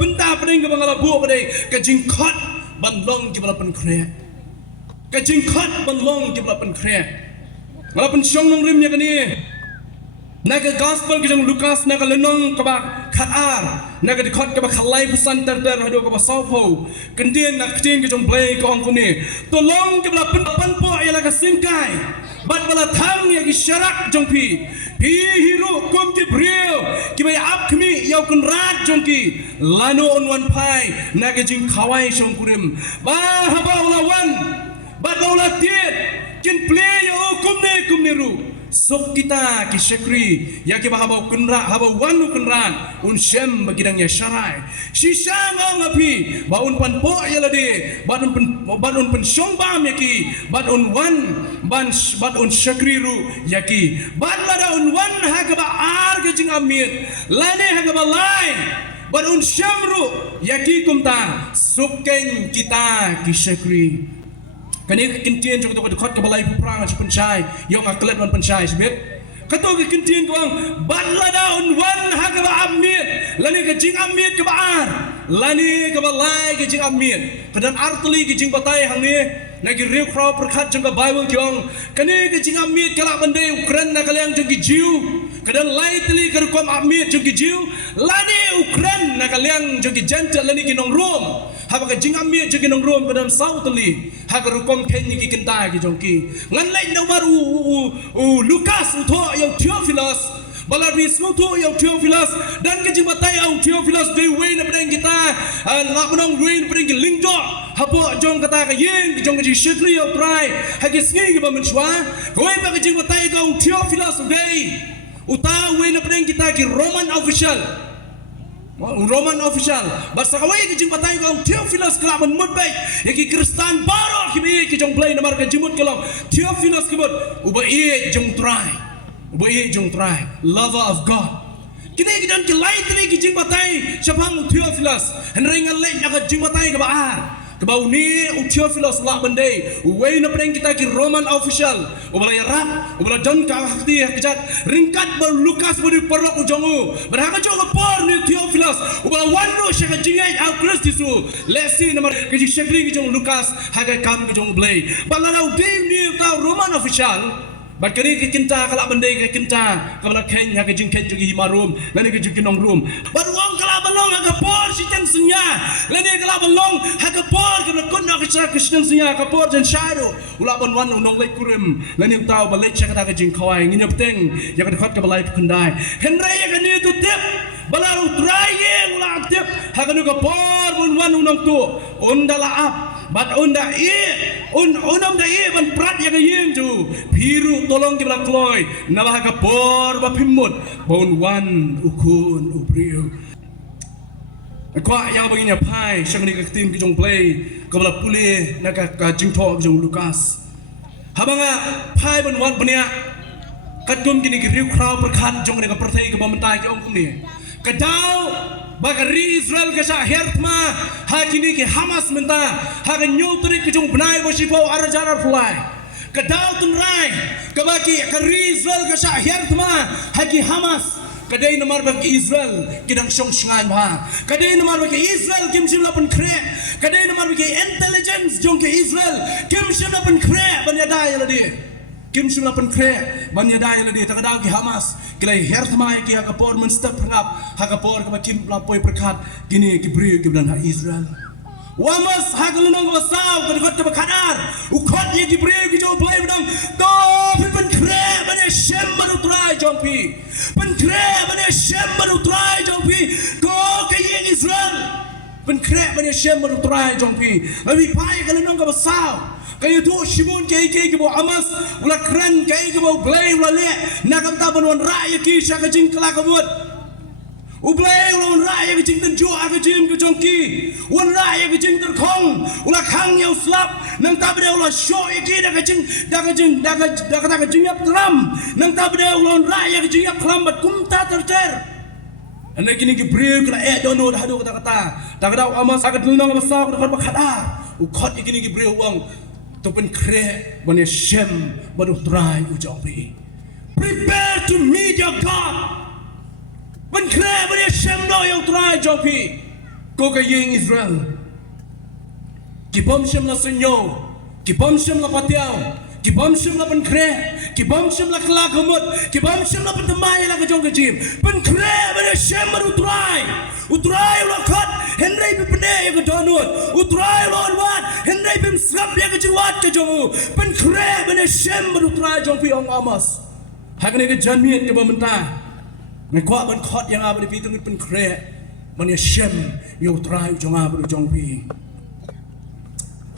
benta peding ke bangala bu peding ke jingkot ban long ke bala pen kre ke jingkot ban long ke bala pen kre bala pen syong nong rim ya kani naga gospel ke jong Lukas naga lenong ke ba khatar naga dikot ke ba khalai pesan ter hado ke ba saupo kendien nak ting ke jong blay ke ong kuni tolong ke bala pen po ialah ke singkai bat bala thang ya ki syarak jong pi hiru kum ki brio ki bai ap kmi yau kun rat jong ki lano on wan pai naga jing khawai jong kurim ba haba ulawan bat ula tiet kin play yo kum ne ru sok kita ki syakri ya ki bahaba kunra haba wanu kunran un syam bagidang ya syarai shisha ngong api ba un pan po ya lade ba un pen syong bam ya ki ba un wan ban ba un syakri ru ya ki ba lada un wan ha ka ba ar ke jing amit lane ha ka ba lai ba un syamru ya ki kumta suken kita ki syakri kani kintian jong to khot ke balai puprang si penchai yong aklet wan penchai sibet kato ke kintian tuang balla daun wan ha ke ba amit lani ke jing amit ke baar lani ke balai ke jing amit kedan artli ke jing batai hang ni nagi riu kraw perkhat jong ke bible kyong kani ke jing amit kala bande ukran na kalyang jong ki jiu kedan lightly ke kom amit jong ki jiu lani ukran na kalyang jong ki jantat lani ki nong rom haba ka jing amit jong ki nong rom kedan sautli haga rukom kenyi ki kentai ki jongki ngan lai no mar u Lukas u tho yang Theophilus bala risno tho yang Theophilus dan ke jibatai au Theophilus dei we na pedang kita la benong we na pedang ki lingjo hapo jong kata ka yen ki jong ki shikri au trai hagi sngi ki ba menchwa koi pa ke jibatai ka au Theophilus dei uta we na pedang kita ki Roman official basa kawai ke jing patay kong Theophilus kelaban mudbay yaki Kristan baro kimi ki jong play namar ke jimut kelong Theophilus kibut ubai jong try lover of God kini kidan ki light ni ki jing patay syapang Theophilus henrengan lek yak jing patay ke baar kebau ni Theophilus lah bendai uway na pedang kita ki Roman official ubala yarap ubala John ka hakti kejat ringkat ber Lukas beri perlok ujongu berhaka jo por ni Theophilus ubala wanu syaka jingai au Kristus lesi namar ki syakri ki jong Lukas haga kam ki jong blay balarau dei ni ta Roman official bat kini ke kinta kala bendai ke kinta kabala ken ha ke jing ken jogi himarum lani ke jogi nong room bat wong kala balong ha ke por si tang senya lani kala balong ha ke por ke kun na ke sa Kristen senya ke por jan shadow ula ban wan nong lek kurim lani tau balek cha kata ke jing khawai ngi nyepteng ya ke khot ke balai kundai henrai ya ke ni tu tip balaru trai ula tip ha ke ke por wan nong tu undala ap bat unda unam da ban prat ya ke yeng tu biru tolong kita kloy nabah ka por ba pimut bon wan ukun ubrio kwa yang baginya pai syang ni ka tim ki jong play ka bala pule na ka jing tho jong Lukas habanga pai bon wan bania kat gum kini ki riu kraw perkhat jong ni ka perthai ka bamantai ki ong kum ni ka dau bagari Israel ke sa hertma ha kini ki Hamas menta ha ka nyutri ki jong benai bo sipo arjar fly ke dau tun rai ke bagi ke Israel ke sa hertma ha ki Hamas kadai nomor bagi Israel kidang song shngan ba kadai nomor bagi Israel kim sim lapan kre kadai nomor bagi intelligence jong ke Israel kim sim lapan kre banyadai ladi kim sim lapan kre banyadai ladi takadau ki Hamas kilai hertma ki ha kapor men step ngap ha kapor ka kim lapoi perkat kini ki bri ki dan Israel wamas ha kalunong ko saw ka dikot ka khadar ukot ye ki bri ki jo play bedang to pen kre bane shem manu trai jong pi pen kre bane shem manu trai jong pi ko ka ye Israel pen kre bane shem manu trai jong pi abi pai kalunong ko saw kayu tu Shimon ke bo Amas ula kran ke bo blay ula le nakam ta banwan raya ki sha ka jing kala ka bot ublay ula wan raya ka jing tan jo ka jim ka jongki wan raya ka jing tan khong ula khang yau slap nang ta bade ula show ki da ka jing yap tram nang ta bade ula wan raya ka jing yap klam bat kum ta ter anda kini ki brew kala dono da hadu kata takadau Amas akat lunang basa ko ka khada ukot kini ki brew wang to pen kre bane shem badu try ujong pi prepare to meet your God pen kre bane shem no yang try jong pi ko ka yeng Israel kibom shem la senyo kibom shem la patiao kibom shem la pen kre kibom shem la kla kamut kibom shem la pentemai la kejong kejim pen kre ben shem utrai lo khat henry bi pene ya kedonut utrai lo wat henry bim srap ya kejwat kejong pen kre ben shem utrai jong pi ong amos hakne ke janmiet ke bamenta ngai kwa ban khot yang abri pi tungit pen kre man ya shem yo utrai jong abri jong pi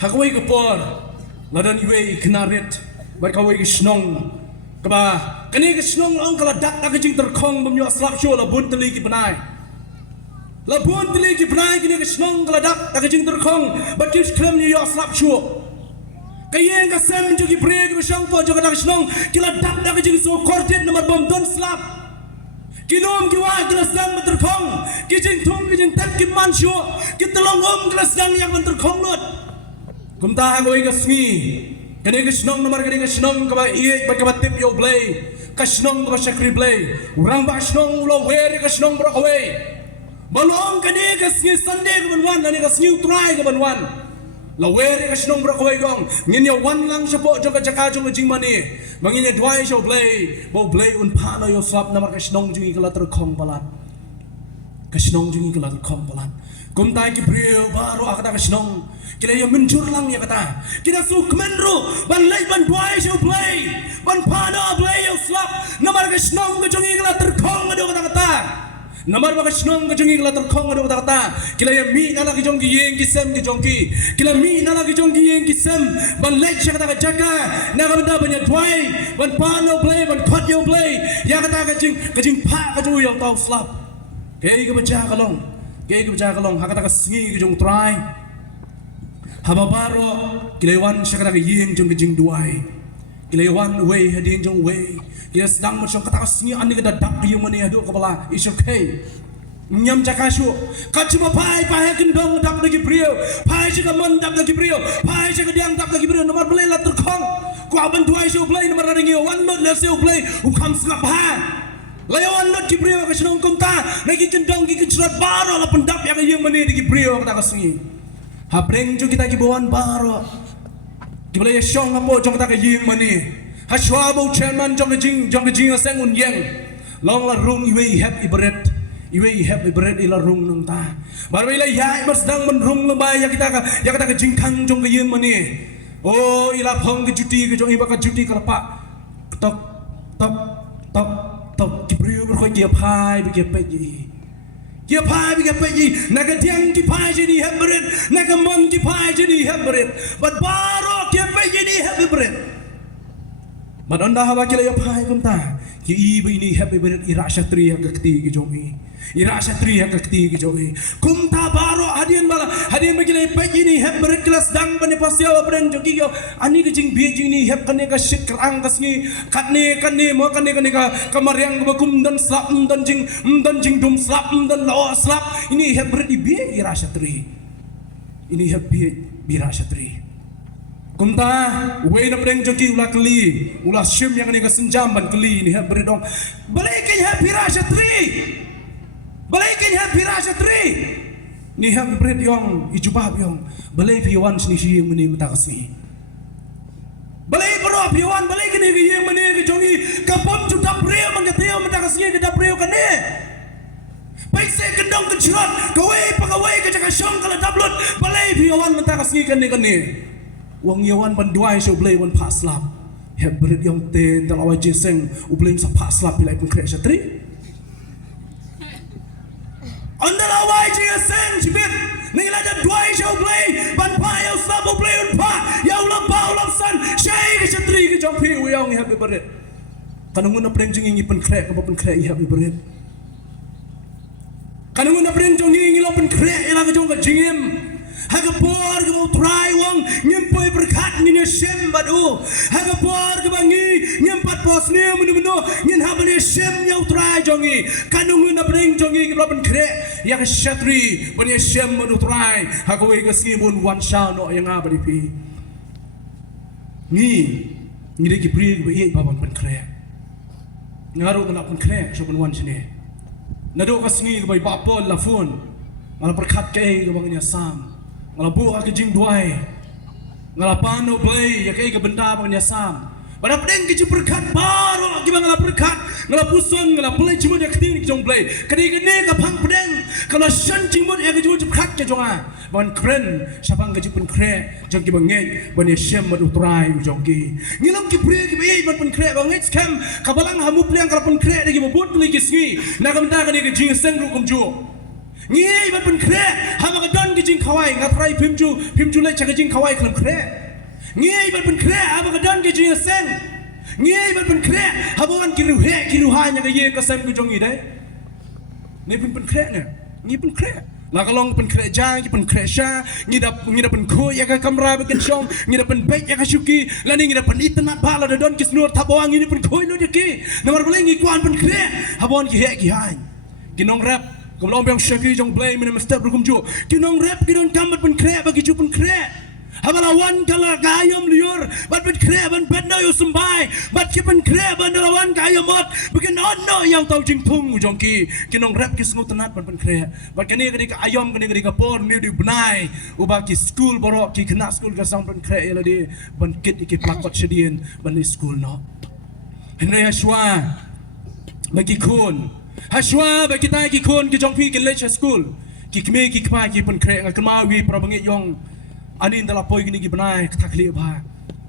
hakwe ke por ladan iwe knaret berkawai ke snong kaba kani ke snong ong kala dak tak jing terkhong bam yo slap show la bun teli ki banai la bun teli ki banai kini ke snong kala dak tak jing terkhong ba kis klem yo slap show kayeng ka sem jo ki break be shang po jo ka snong kila dak tak jing so kortet nomor bom don slap kinom ki wa kila sang terkhong ki jing thung ki jing tat ki man show ki telong kila sang yang terkhong lot kumta hagoi ka smi kani ka snong nomor kani ka snong ka ba iye ba ka tip yo play ka snong ka sakri play urang ba snong lo were ka snong bro away balong kani ka sni sunday ka banwan kani ka sni try ka banwan la were ka snong bro away gong ngin yo wan lang sa po jo ka jaka jo jing mani mangin ya dwai show play bo play un pa no yo slap nomor ka snong jingi ka later khong balat ka snong jingi ka later khong balat kumta ki brio baro akata ka snong kila yo mencur lang ya kata kila su kmenru ban lay ban dwai show play ban pano play yo slap namar ka snong ka jongi kala terkhong ado kata namar ba ka snong ka jongi kala terkhong ado kata kila yo mi nala ki jongi yeng ki sem ki jongi kila mi nala ki jongi yeng ki sem ban lay cha kata ka jaka na ka benda ban dwai ban pano play ban khot yo play ya kata ka jing pa ka jo yo tau slap kay ka baca kalong hakata ka singi ki jong try hababaro kilewan syakata yeng jong jing duai kilewan way hadin jong way kila sedang macam kata kasni ani kada dak yu mani adu kepala is okay nyam jakasu kacuma pai kendong dak lagi brio pai jika mon dak lagi brio pai jika diang dak lagi brio nomor belela terkong ku aban duai show play nomor ringi one not let's play ukam slap ha layawan not kibrio kasunong kumta lagi kendong ki kecrat baro la pendap yang yang mani di kibrio kata kasni habreng jo kita kibawan baro kibala ya shong apo jong kita kayeng mani ha shwabo chairman jong jing aseng un yeng long la rung iwe have ibret ila rung nang ta barwe la ya mas dang men rung lembai ya kita ka jingkang jong kayeng mani oh ila phong ke cuti ke jong iba ka cuti kalapa tok kibrio berko dia pai bi ke peji kia pai bi kapeji naga tiang ki pai jeni hebret naga mon ki pai jeni hebret but baro kia peji ni hebret madonda hawa kila ya pai kumta ki ibu ini hebret ira satria kakti ki jongi kumta baro hadian begini peji ni hebret kelas dang bani pasya bren jogi yo ani ki jing bi jing ni heb kane ka shit kerang kasni kane mo kane ka kamariang bakum dan slap dan jing dum slap dan law slap ini hebret ibi ira satri ini hebbi bira satri kumta we na bren jogi ula kli ula shim yang ni ka senjam ban kli ini hebret dong balai ke hebira satri ni ham bret yong ijubah yong balai piwan sini si meni matakasi balai bro piwan balai kini yang meni ke jongi kapom juta preo mangateo matakasi ke da preo kane paise kendong kecrot kawai ke jaka syong kala dablot balai piwan matakasi kane wang yawan banduai so balai wan paslap heb bret yong ten talawai jeseng ublen sa paslap bilai pun kre satri andala wai jia sen jibit ningla da dwai show play ban pa yo sabo play un pa ya ulam pa ulam san shay ke chatri ke jong pi we yong happy birthday kanungun na preng jing ngi pen krek ka pen krek happy birthday kanungun na preng jong ngi lo pen krek ila ke jong ka jingim hagapor ke mau try wong nyempoi berkat ni shem badu hagapor ke bangi nyempat pos ni menu nyin habane shem yau try jongi kanungun na bring jongi ke lopen kre ya ke shatri bani shem menu try hagwe ke sibun wan sha no yang abadi pi ni de ki pri ke ye baban pen kre ngaru ke lopen kre so wan sini nado ka sngi ke bai bapol la phone ngala perkat ke ke bangnya sam ngala buah ke jing duai ngala pano play ya ke benda bangnya sam pada pedeng ke perkat baru ke ngala perkat ngala pusun ngala play cuma ya keting jong play kedi gene ka phang pedeng kalau shan cimut ya ke jong perkat ke jonga ban kren sapang ke pun kre jong ki banget ban ya syam madu trai jong ki ngilam ki pre ki be ban pun kre banget scam kabalang hamu pliang kala pun kre de ki bobut li ki sngi na kam da ka ni ke jing seng ru kum ju ngi ban pun kre ha ma ka don ki jing khawai ngatrai phimju le cha ka jing khawai klam kre ngi ban pun kre ha ma ka don ki jing seng ngi ban pun kre ha bon ki ru he ki ru ha nya ka ye ka sem ku jong i dai ni pun kre ne ngi pun kre la kalong pun kre jang pun kre sha ngi da pun ko ya ka kamera ba ken shom ngi da pun bet ya ka shuki la ni ngi da pun itna ba la da don ki snur tha bawang ngi pun ko lo de ki nomor bele ngi kwan pun kre ha bon ki he ki hai ki nong rap kom long byang shaki jong blay min step ru kum ju ki nong rap ki don kam pun kre ba ki ju pun kre habala wan kala gayam liur bat pun kre ban bet no yu sambai bat ki pun kre ban la wan gayam mot bukan no yang tau jing thung jong ki nong rap ki sngu tanat ban pun kre bat kani ka ayam kani ka por ni di benai uba ki school borok ki kena school ka sang pun kre la di ban kit ki plakot sedien ban di school no henry ashwa bagi kun Hashwa bagi kita ki kun ki jong pi ki lecha school ki kme ki kpa ki pun kre ngal kma wi probangi yong anin dala poi gini ki benai takli ba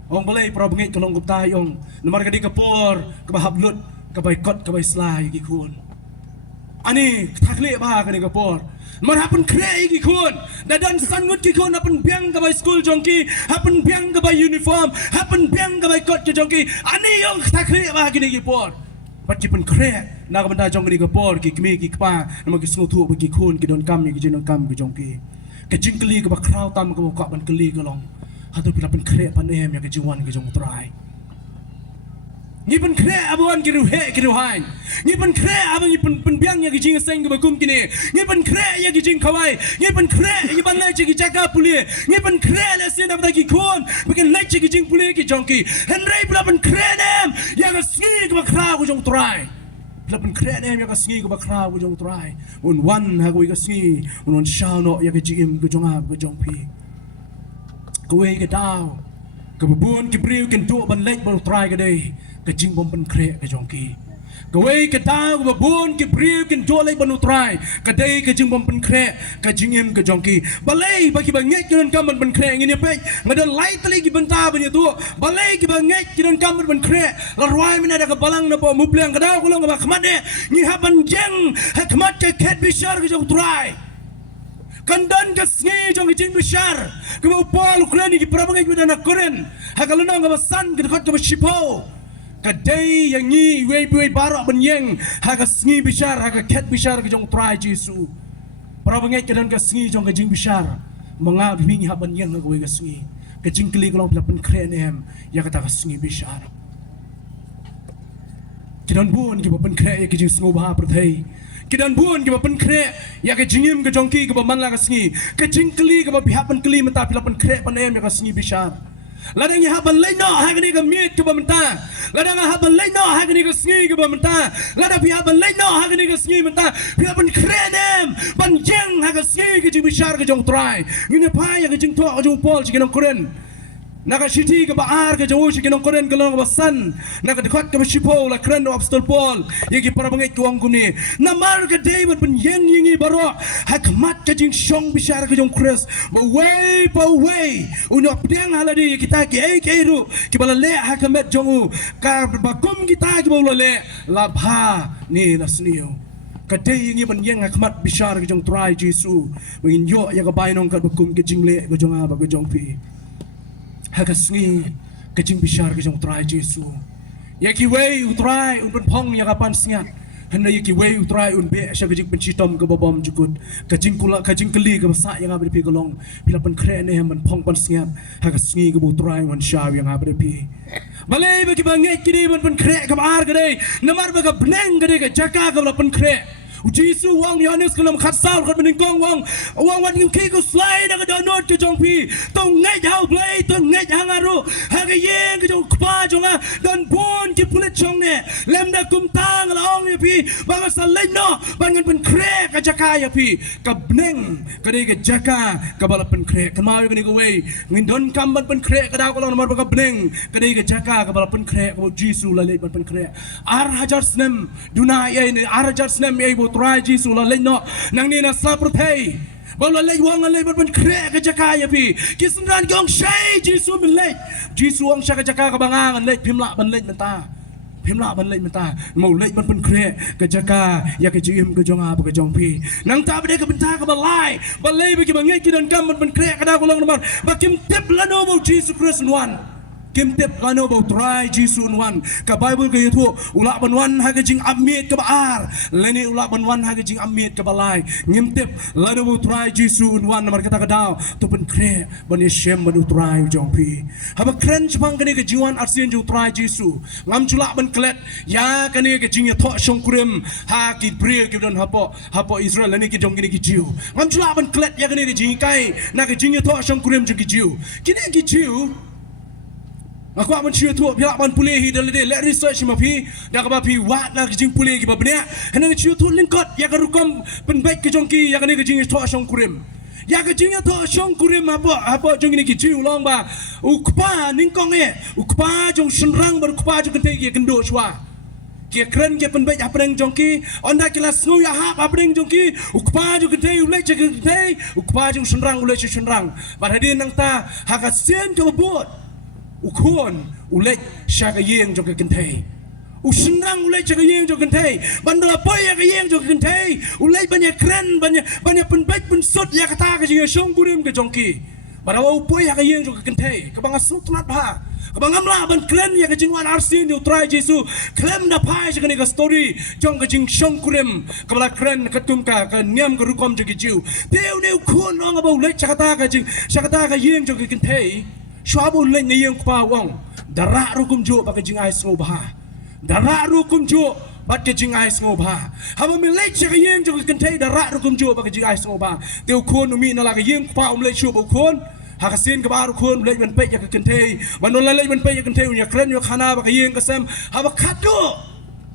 ong balai probangi kolong gupta yong nomor ka di kapor ka hablut ka baikot ka bai slai ki kun ani takli ba ka ni kapor man happen kre ki kun dadan sangut ki kun happen biang ka bai school jong ki happen biang ka bai uniform happen biang ka bai kot ki jong ki ani yong takli ba ki ni ki por pat ki pun kre na ka benda jong ki kapor ki kme ki kpa nama ki sngu thu ba ki kun ki don kam ki jin kam ki jong ki ke jingkeli ke bakrau tam ke buka ban keli ke long hatu pila pen kre pan em ya ke jiwan ke jong trai ni pen kre abuan ki ru he ki ru hai ni pen kre abu ni pen biang ya ke jing seng ke bakum kini ni pen kre ya ke jing khawai ni pen kre ya ban lai ki jaga puli ni pen kre le sin da ki kon bikin lai ki jing puli ki jong ki henry pila pen kre nem ya ke sni ke bakrau ke jong trai lapan keren em ya kasih ke bakra ke jong try wan ha ke kasih wan shao no ya ke jim ke jong ab ke jong pi ke ke dau ke bubun ke briu ke do ban lek ban try ke dei ke jing bom ban kre ke jong ki ke dau ke bubun ke briu ke do lek ban try ke dei ke jing bom ban kre ke jing em ke jong ki balai bagi banget ke kam ban kre ngini pe ngada lai tali ki benta ban tu balai ki banget ke kam ban kre la roi mina da ke balang na po mubliang ke dau ko long ba khmat de ni ha ban jeng ha khmat ke ket bishar ke jong try kandan ke sngi jong jing bishar ke mo pol ukraini ki prabangai ku dana koren ha kaluna ga basan ke khot ke shipo kadai yang ni wei barak benyeng ha ka sngi bishar ha ka ket bishar ke jong try jisu prabangai ke dan ke sngi jong ke jing bishar manga bini ha benyeng ke wei ke sngi ke jing kli kolong pelapan kren em ya kata ke sngi bishar kidan bun ki bapan kre ke jing sngo ba prathai kidan bun ke bapan kre ya ke jingim ke jongki ke baman la ke sngi ke jing kli ke ba pihapan kli mata pelapan kre pan em ya ke sngi bishar ladang ya ban lai no ha ke ke miet ke bamta ladang ha ban lai no ha ke ke sngi ke bamta ladang pihak ban lai no ha ke ke sngi mata pihapan kre em ban jeng ha ke sngi ke jing bishar ke jong try ngine pa ya ke jing to ke jong pol ke nong koren naka shiti ke baar ke jauh ke nong koren ke long basan naka dekat ke shipo la kren do obstacle pol yegi para bangai kuang kuni namar ke David pun yang yingi baro hakmat ke jing shong bishar ke jong kres pa way unok pedang haladi kita ke ru ke bala le hakamet jongu ka bakum kita ke bala le labha ni lasniu kadai yingi ban yang hakmat bishar ke jong try jisu mengin yo ya ke bainong ka bakum ke jing le ke jong aba ke jong pi hakasngi kajing bishar kajong try Jesu yaki way utray un pong ya kapan sngat handa yaki way utray un be sya kajing pencitom ke babam jukut kajing kula kajing keli ke basa yang abri pi golong bila pen kre ne man pong pan sngat hakasngi ke utray wan sya yang abri pi balai bagi banget kini man pen kre ke ar ke dei namar baga bneng ke dei ke jaka ke pen kre Jisu wang Yohanes kelam khatsal kan meningkong wang wan ki ko slide na kadonot ke jong pi tong ngai hau play tong ngai hangaru haga yeng ke jong kpa jong a don bon ki pulit jong ne lem da kum tang la ong pi bang salai no bangan pen krek ka jaka ya pi ka bneng ka de ka jaka ka bala pen krek ka mau ni ko wei ngin don kam ban pen krek ka da ko long mar ka bneng ka de ka jaka ka bala pen krek ko Jisu la le ban pen krek ar hajar snem duna ye ni ar hajar snem ye bo try Jisu la le no nang ni na sa prothei bala le wang le ban pen krek ka jaka ya pi kisran gong shai Jisu min le Jisu wang sha ka jaka ka bangang le phimla ban le man ta phimla ban le man ta mo le ban pen krek ka jaka ya ka jim ka jonga ba ka jong pi nang ta ba de ka benta ka balai balai ba ki bangai ki dan kam ban pen krek ka da ko long nomor ba kim tep la no mo Jisu Christ wan kim tep lano bau try Jisu wan ka Bible ka yutu ulak banwan ha ka jing amit ka baar leni ulak banwan ha ka jing amit ka balai ngim tep lano bau try Jisu wan namar kata ka daw to pen kre ban yeshem ban try jong pi ha ba kren chpang ka ni ka jiwan arsian ju try Jisu ngam chulak ban klet ya ka ni ka jing ya tho shong kurim ha ki bri ki don hapo Israel leni ki jong ki jiu ngam chulak ban klet ya ka ni ka jing kai na ka jing ya tho shong kurim ju ki jiu kini ki jiu aku akan cia tu, biar akan pulih hidup dia. Let research mapi, dah kau mapi wat nak jing pulih kita benar. Hendak cia tu lingkot, ya kerukam penbaik kejongki, ya kena kejing tu asong kurim. Ya kejing tu asong kurim apa jong ini kecil ulang ba. Ukpa ningkong ukpa jong senrang berukpa jong kentai kia kendo shwa. Kia keren kia penbaik apa yang jongki, anda kelas ngau ya hap apa yang jongki. Ukpa jong kentai ulai cek kentai, ukpa jong senrang ulai cek senrang. Padahal nang ta hakat sen ke bot. Ukon ulek syaka yeng jong kentai usenang ulek syaka yeng jong kentai bandar apa ya ka yeng jong kentai ulek banyak keren banyak penbaik pensut ya kata ka jing syong kurim ke jongki barawa upo ya ka yeng jong kentai ka banga sutnat ba ka banga mla ban keren ya ka jing wan arsin you try Jisu keren da pai syaka ni ka story jong ka jing syong kurim ka bala keren ka tum ka niam ka rukom jong jiu teu ne ukon long ba ulek syaka ta ka yeng jong kentai Shuabu leng ngayeng kupa wong darak rukum jo baka jing ais ngobha darak rukum jo baka jing ais ngobha haba milek chaka yeng jo kentai darak rukum jo baka jing ais ngobha teu kon umi na la yeng kupa umlek shu bu kon hakasin ka baru kon lek ban pe ya kentai banon la lek ban pe ya kentai unya kren yo khana baka yeng kasam haba khado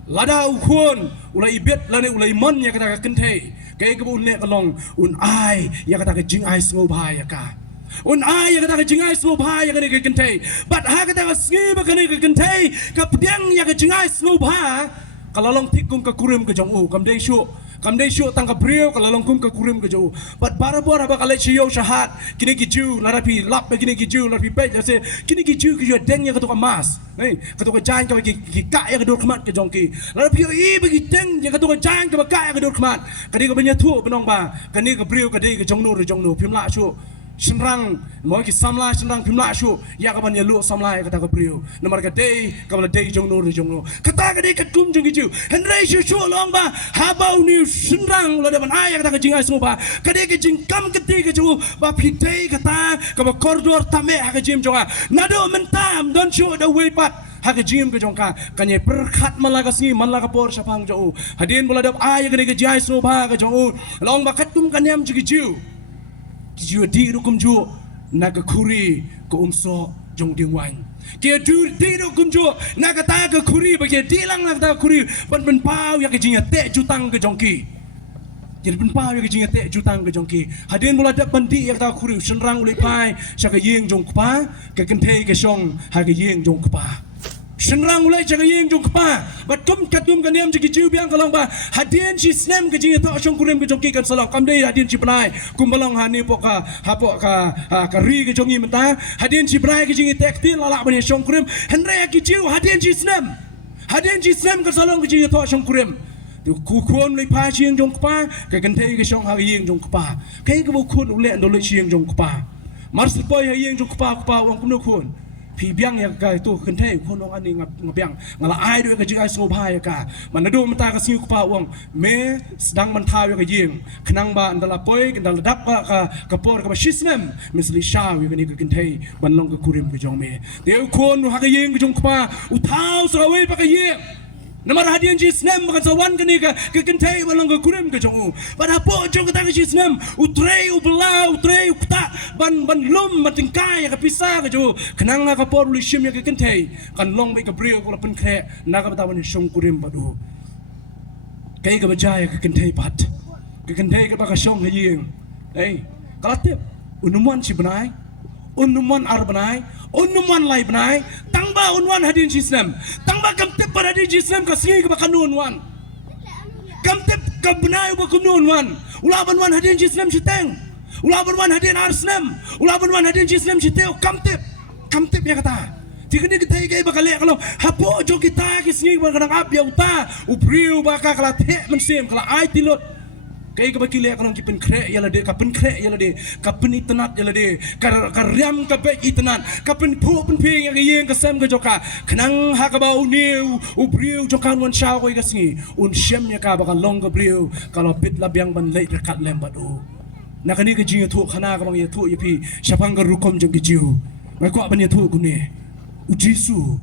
lada ukon ulai ibet lane ulai mon ya kata kentai kay ka bu ne kalong un ai ya kata jing ais ngobha ya ka un ai ya kata jingai snow bha ya kene kentai but ha kata sngi ba kene kentai ka pdiang ya ka jingai snow bha kalalong tikum ka kurim ka jong u kam dei shu tang ka brio kalalong kum ka kurim ka jong but barabara ba kale chiyo shahat kini ki ju larapi lap ba kini ki ju larapi pe ya se kini ki ju ki yo deng ya ka to ka mas nei ka to ka jan ka ki ka ya ka dor khmat ka jong ki larapi i ba ki deng ya ka to ka jan ka ba ka ya ka dor khmat ka di ka banya thu benong ba ka ni ka brio ka dei ka jong no phim la shu senrang mau ki samla senrang phimla shu ya ka ban ya lu samla kata ka brio nomor ka dei ka bala dei jong no kata ka dei ka kum jong ju henrei shu long ba ha bau ni senrang lo da ban ai kata ka jingai semua ba ka dei ka jing kam ka ti ka ju ba phi dei kata ka ba koridor tame ha ka jim jonga nado mentam don shu da wei pat ha ka jim ka jong ka kanye perkhat malaga singi malaga por sapang jo hadin bola dap ai ka dei ka jai semua ba ka jong long ba katum kanyam ju Kijiwa di rukum jo naga kuri ko umso jong dingwang. Kia di rukum jo naga taga kuri bagi di lang naga taga kuri ban pau ya kejinya te jutang ke jongki. Jadi ban pau ya kejinya te jutang ke jongki. Hadin mula dak bandi ya taga kuri senrang ulai pai syaka yeng jong kpa ke kentei ke song ha ke yeng jong kpa. Senrang ulai jaga yeng jong kpa bat kum katum kan niam jigi jiu biang kalong ba hadien si snem ke jinga to shong kurim ke jongki kan salam kam dei hadien si panai kum balong hani poka hapo ka ri ke jongi menta hadien si panai ke jingi tektil lala bani shong kurim henre ki jiu hadien si snem kan salam ke jinga to shong kurim tu ku kon le pa chieng jong kpa ke kan thei ke shong ha yeng jong kpa ke ke bu kun ule ndo le chieng jong kpa mar si poi ha yeng jong kpa wang kum no kun pi biang ya ka tu kentai konong ani ngabiang ngala ai do ka jigai so bhai ka manado mata ka siu pa wong me sedang menthaw ka yeng khnang ba andala poi kendala dap ka por ka shisnem misli shaw ka ni ka kentai banlong ka kurim ka jong me deu kon ha ka yeng ka jong pa u thau so we pa ka yeng Namar hadian jisnem makan sawan kini ke kentai balang ke kurim ke jongu. Pada po jong kata ke jisnem utrei ubela utrei ukta ban lum matingkai ke pisah ke jongu. Kenang nak kapor ulishim ya ke kentai kan long baik ke brio kalau pun kre nak apa tahu ni shong kurim padu. Kai ke bajai ke kentai pat ke kentai ke pakai shong ke yeng. Kalau tiap unuman si benai unuman ar benai unuman lai benai tangba unwan hadian jisnem tangba kamtip pada hadian jisnem kasih ke bakan unwan kamtip ke benai bakan unwan ulaban wan hadian jisnem siteng ulaban wan hadian arsnem ulaban wan hadian jisnem siteu kamtip ya kata jika ni kita ikai bakal lek kalau hapo jo kita kisih bakan ap ya uta upriu bakal kalathe mensim kalau ai tilot kay kabaki le kalong kipen kre yala de kapen kre yala de kapen itanat yala de karyam kabek itanat kapen pu pen ping yang yeng kasem ka joka kenang ha ka ba uniu ubriu jokan wan shaw ko igasngi un shem nya ka bakal long ka briu kalau pit labyang ban leit rekat lembat u nakani ka jinga thu khana ka bang ye thu ye pi shapang ka rukom jong ki jiu mai ko ban ye thu ku ne u jisu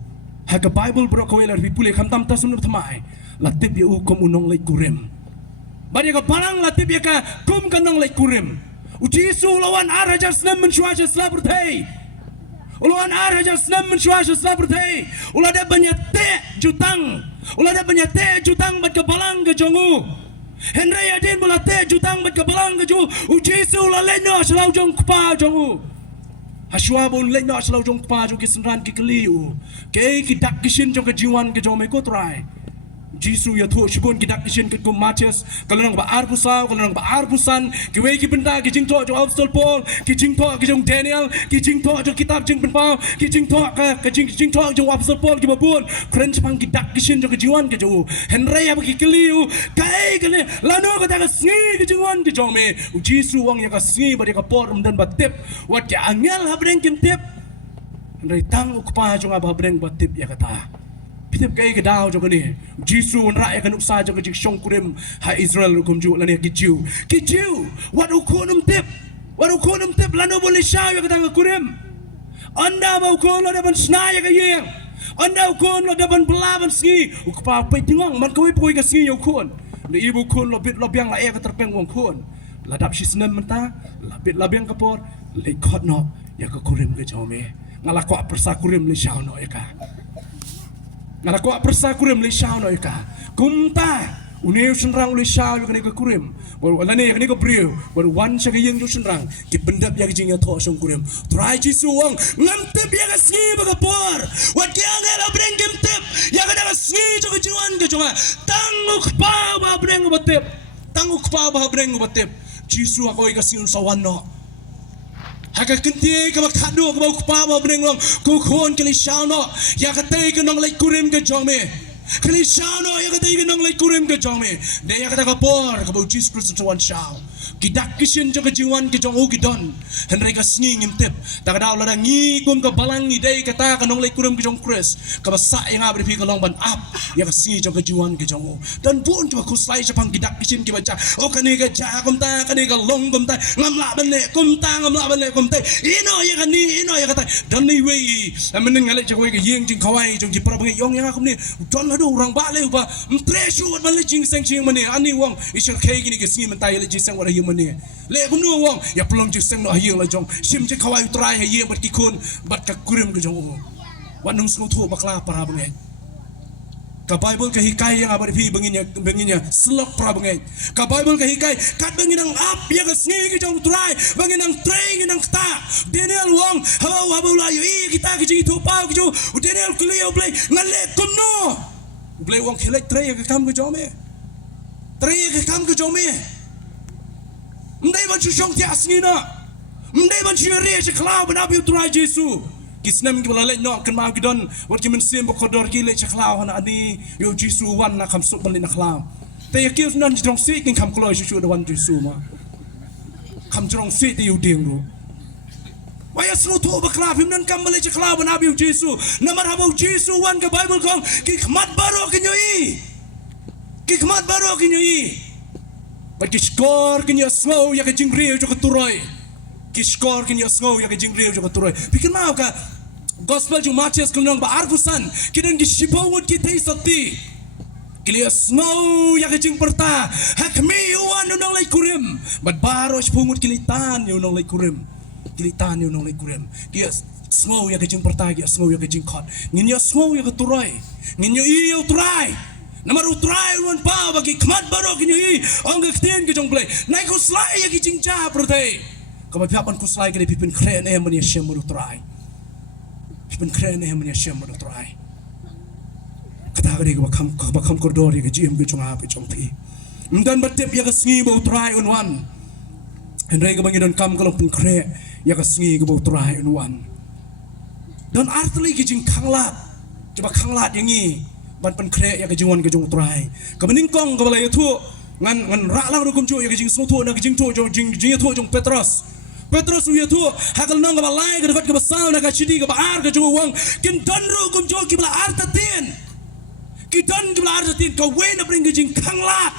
ha ka bible bro ko yala pi pule kham tam tasum thamai latip ye u kom unong leit kurem bari ka palang latip ya ka kum kanong lek kurim ujisu lawan arajar snem mensuaja slabertei ulawan arajar snem mensuaja slabertei ulada banyate jutang bat ka palang ke jongu Henry adin bulate jutang bat ka palang ke jongu ujisu la leno selaw jong kpa jongu haswa bun leno selaw jong kpa jongu kisenran ki keliu ke kidak kisin jong ke jiwan ke jong me ko try Jisu ya thu shibon kidak kishin ke kum Matius kalau nang ba arpusaw kalau nang ba arpusan ki wei ki benda ki jing to jo apostol Paul ki jing to ki jong Daniel ki jing to jo kitab jing penpau ki jing to ka jing to jo apostol Paul ki babun kren chpang kidak kishin jo ke jiwan ke jo Henry ya ki keliu kai kene lano ka ta sngi ki jiwan ki jong me Jisu wang ya ka sngi ba ka por dan batip wat ya angel ha breng kim tip Henry tang ukpa jo ba breng batip ya kata Pitip kay kedaw jo kani Jisu nra ya kanuk sa jo kajik shong kurim ha Israel kum ju lani kijiu wat ukunum tip lano boleh syaw ya katang kurim anda mau ukun lo daban snaya kayeng anda ukun lo daban belaban ski ukpa pai tingong man kawai poi ka ski ukun na ibu kun lo bit lo biang la ya katerpeng wong kun ladap si senem menta labit labiang kapor lekot no ya ka kurim ke jome ngalakwa persa kurim le syaw no ya ka ngala ko persa kurim le shaw no ka kumta uniu senrang le shaw yo kani ka kurim wala ne kani ka brio wala wan sa kayeng yo senrang ki bendap ya jinga tho song kurim try Jisu wang ngamte ya ka sni ba ka por wat ki angela breng kim tip ya ka da sni jo ka jiwan ka jonga tanguk pa ba breng ba tip Jisu ako ka sin sa wan no Haka kenti ka makhado ka bau pa ba breng long ku khon kali shano ya ka te ka nong lai kurim ka jome kali shano ya ka te ka nong lai kurim ka jome de ya ka ta ka por ka bau Jesus Christ wan shao kidak kishin jo ka jiwan ka jong ugidon henry ka sni ngim tip ta ka daw la ngi kum ka balang ni de ka ta ka nong lai kurim ka jong Chris ka basa yang abri pi ka long ban up ya ka sni jo ka jiwan ka jong dan pun jo ku slai sa pang kidak kishin ki baca o kani ka ja kum ta kani ka long kum ta ngamla ban le kum ta ino ya kata dan ni wei ameneng ngale jang wei ka yeng jing kawai jong ji pra bangai yong yang akum ni don hadu orang ba le ba mtreshu wat ban le jing seng jing mani ani wong isel kei gini ke sni mentai le jing seng wa hi mani le kum nu wong ya pelong jing seng no yeng la jong sim je kawai trai ha yeng bat ki kun bat ka kurim ke jong wan nung snu thu bakla para bangai ka Bible ka hikay yang abad fi benginya selok pra bengai ka Bible ka hikay kat benginang ap ya ka sngi ki jong try benginang train nang ta Daniel wong hawa la yo kita ki ji tu pa ki ju Daniel kuliyo play ngale kumno play wong khelek tray ka kam ki jome ndai ban chu shong ti asngi na ndai ban chu re che klau ban ab yu try Jesu kisnem ki balale no kan ma gidon wat ki men sim bo kodor ki le chakhlaw na ani yo Jisu wan na kam sup balin khlaw te yakil nan jong si kin kam kloi shu da wan Jisu ma kam jong si ti yu ding ru waya snu to bakla phim nan kam bale chakhlaw ban ab yo Jisu namar habo Jisu wan ka Bible kong ki khmat baro ki nyoi bat ki skor ki nya slow ya ka jingri jo ka turoi Kiskor kini asngau ya kajing riu juga turoi. Pikir mau ka gospel ju Matius kunong ba arbusan kiden ki shibawut ki tei sakti. Kili snow ya kejing perta hakmi uan unong lay kurim bat baros pungut kilitan yu unong lay kurim kilitan yu unong lay kurim kia snow ya kejing perta kia snow ya kejing kot ngin ya snow ya keturai ngin ya iyo turai namar utrai uan pa bagi kmat baro ngin ya ong ketien kejong play naik ko slai ya kejing ja pertai kama piapan ko slai kali pipin kren man ya shem utrai pipin kren man ya shem utrai kata kali kabakam koridor ya jim ke chunga ke chongti dan batep ya kasngi bau try on one and rega bangi don kam kalau pun kre ya kasngi ke bau try on one dan artli ke jing khanglat coba khanglat yang ni ban pen kre ya ke jingwan ke jong try kebening kong ke balai tu ngan ra lang rukum chu ya ke jing so tu na ke jing tu jong jing tu jong Petrus uya tu hakal nong ke balai ke dekat ke basau na ke chidi ke baar ke jong wang kin dan rukum chu ke bala artatin kidan jumlah arti kau wena bring kejing kanglat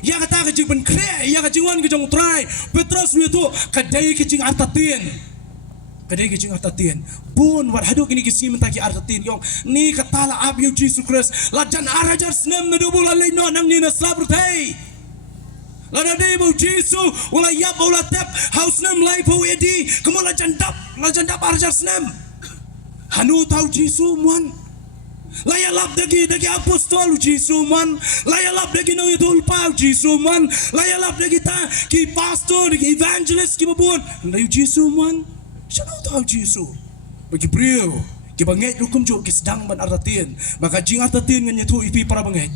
ya kata kejing ben kre ya kejingwan kejong try Petrus itu kadai kejing artatin bun war hadu kini kisi mentaki artatin yong ni katala ab yu Jesus Christ lajan arajar snem nadubul alai no nang ni na sabrtai lana dei bu Jesus wala yap wala tap house nem lai po edi kamu lajan dap arajar snem hanu tau Jesus muan Laya lap dagi apostol Jisu man, laya lap dagi nang idul pau Jisu man, laya lap dagi ta ki pastor ki evangelist ki babun, layu Jisu man, siapa tahu Jisu, bagi beliau, ki banget hukum jo ki sedang ban artatin, maka jing artatin nganya tu ipi para banget,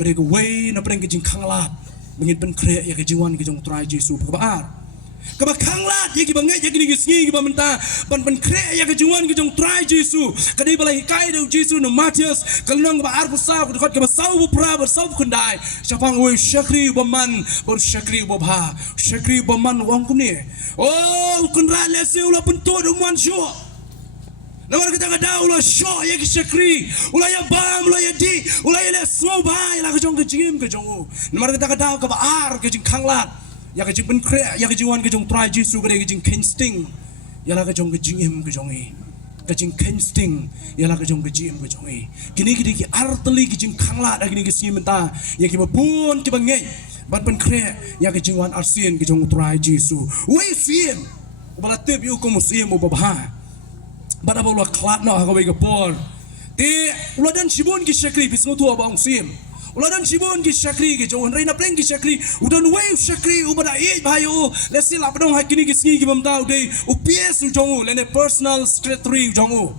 beri ke way na pereng ki jing kanglat, bangit ben kre ya ki jiwan ki jong try Jisu pakabar. Kabakanglat ya kibangai ya kini gisngi kibamenta ban kre ya kejuan kejong try Jesu kadai balai kai do Jesu no Matius kalnong ba arbusa dekat ke basau bu pra basau kundai siapang we syakri baman ber syakri babha syakri baman wang kumni oh kunra lese ulah pentu duman syo namar kita kada ulah syo ya ki syakri ulah ya bam ulah ya di ulah ya leso bai la kejong kejim kejong namar kita kada ka ba ar kejing kanglat ya kejing ben kre ya kejuan kejong try Jesu kadai kejing kensting ya la kejong kejing em kejong kejing kensting ya la kejong kejing em kejong kini ki artli kejing kangla da kini kesi menta ya ki babun ki bangai ban ben kre ya kejing wan arsin kejong try Jesu we sim ubala tip yu ko musim ubabha bada bola klat no ha ka we ka por te uladan sibon ki shakri bisngo tu abang sim uladan sibon ki syakri ki jauh reina pleng ki syakri udan wave syakri ubada e bayo lesi la padong hakini ki sngi ki bamta ude ups jongu lene personal secretary jongu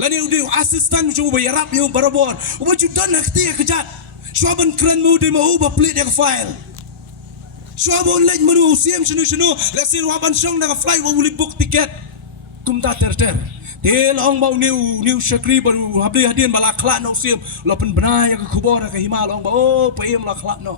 lene ude assistant jongu bayarap yo barabor uba judan hakti ya kejat swaban kran mu de mau ba plate ya file swabon lej manu usim shinu lesi waban shong na flight wa uli book ticket kumta ter Tel ong bau new syakri baru habli hadian bala khlak no sim la pen bena ya ke kubor ke hima long bau pem la khlak no